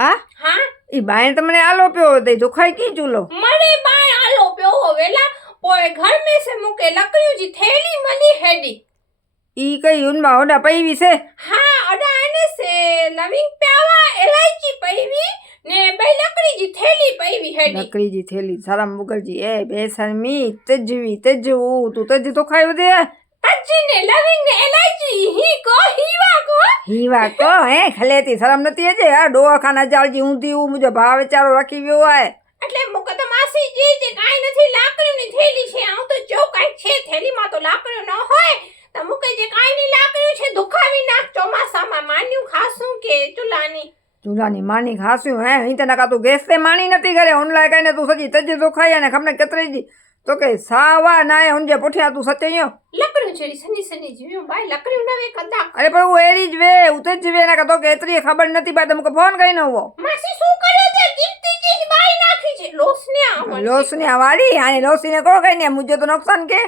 આ हाँ ઈ બાય તમને આલો પ્યો દે દુખાઈ કી चूलो मरे बाय आलो प्यो होवेला पोए घर में से मुके लकड़ियों जी थैली मली हेडी ઈ કઈ ઉનમાં હોડા પૈવી છે हाँ अडा आने से लविंग प्यावा इलायची पईवी ने बे लकड़ी जी थैली पईवी हेडी लकड़ी जी थैली सारा मुगलजी ए बेशर्मी तजवी तजऊ तू तज तो खायो दे तज्जी ने लविंग ने इलायची ही को हीवा को है खलेती शरम नती है जे आ डोआ खाना जालजी ऊंधी ऊ मुझे भाव चारो रखी व्यो है એટલે મુકે તો માસી જી જે કાઈ નથી લાકડીની થેલી છે આઉ તો જો કાઈ છે થેલીમાં તો લાકડીઓ ન હોય તો મુકે જે કાઈ ની લાકડીઓ છે દુખાવી નાખ ચોમાસામાં માન્યું ખાસું કે ચૂલાની चूलानी मानी खास्यू है ही तना का तू गैस से मानी नती करे ऑनलाइन कने तू सजी तज तो खाया ने खमने कतरी जी तो के सावा नाए हुंजे पुठिया तू सचयो लकड़ियों छेड़ी सनी सनी जीव्यो भाई लकड़ियों ना वे कदा अरे पर वो एरी ज वे उतज वे ना का तो के एतरी खबर नती पा तुमको फोन कई न वो मासी શું કર્યો તે कीमती चीज बाई नाखी છે લોસને આવો लोसनी हवारी यानी लोसी ने को कई ने मुझे तो नुकसान के